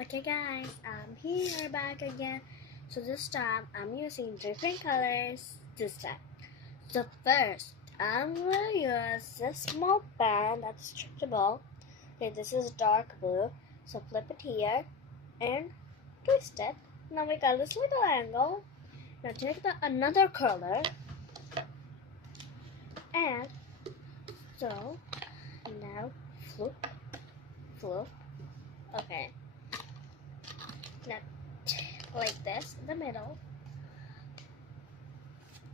Okay guys, I'm here back again. So this time I'm using different colors this time. So first I'm gonna use this small pen that's stretchable. Okay, this is dark blue. So flip it here and twist it. Now we got this little angle. Now take another color and so now flip. Okay. Now like this in the middle.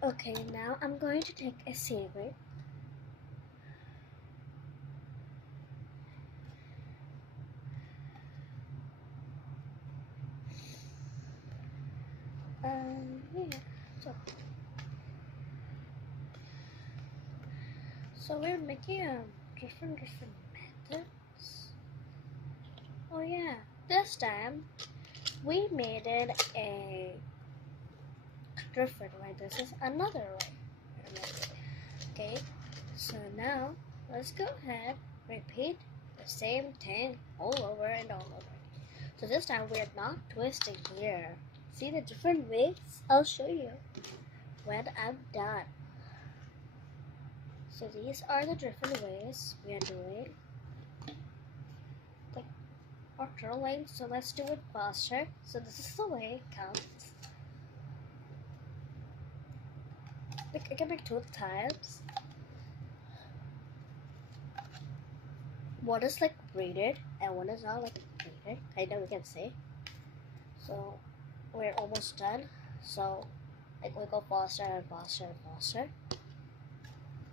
Okay, now I'm going to take a saber. Yeah. So we're making different methods. Oh yeah, this time we made it a different way. This is another way. Okay, so now let's go ahead, repeat the same thing all over and all over. So this time we are not twisting here. See the different ways? I'll show you when I'm done. So these are the different ways we are doing like our drawing. So let's do it faster. So this is the way it counts. Like I can make 2 times. One is like braided and one is not like braided. Kinda we can say. So we're almost done. So like we go faster and faster and faster.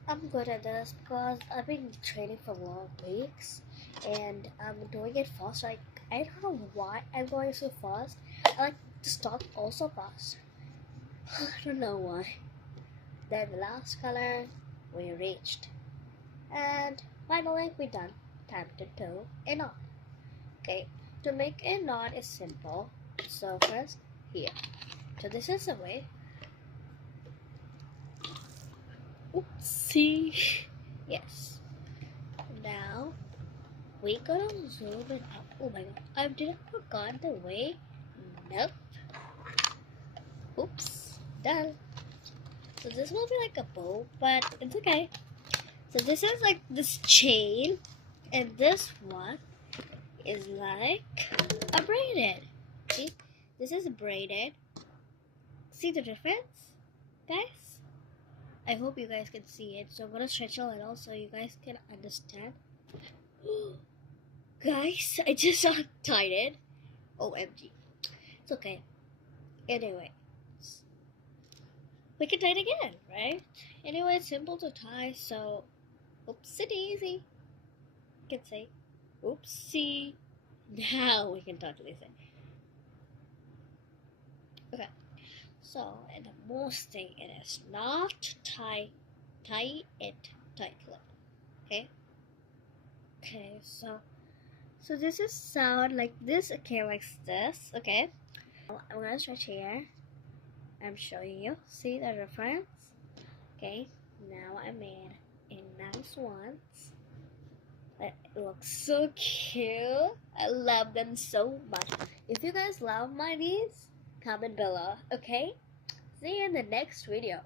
I'm good at this because I've been training for long weeks and I'm doing it fast. Like I don't know why I'm going so fast. I like to stop also fast. I don't know why. Then the last color we reached. And finally we're done. Time to do a knot. Okay, to make a knot is simple. So first here. So this is the way. Oopsie. Yes. Now we gonna zoom it up. Oh my god, I didn't forgot the way. Nope. Oops. Done. So this will be like a bow, but it's okay. So this is like this chain, and this one is like a braided. See, this is braided. See the difference, guys? I hope you guys can see it. So I'm gonna stretch a little so you guys can understand. Guys, I just untied it. OMG. It's okay. Anyway, we can tie it again, right? Anyway, it's simple to tie, so oopsie daisy. You can say oopsie. Now we can totally say. Okay. So, and the most thing it is not tie it tightly. Okay? Okay, so this is sound like this, okay, like this, okay? I'm gonna stretch here. I'm showing you. See the difference? Okay, now I made a nice ones. It looks so cute. I love them so much. If you guys love my these, comment below, okay? See you in the next video.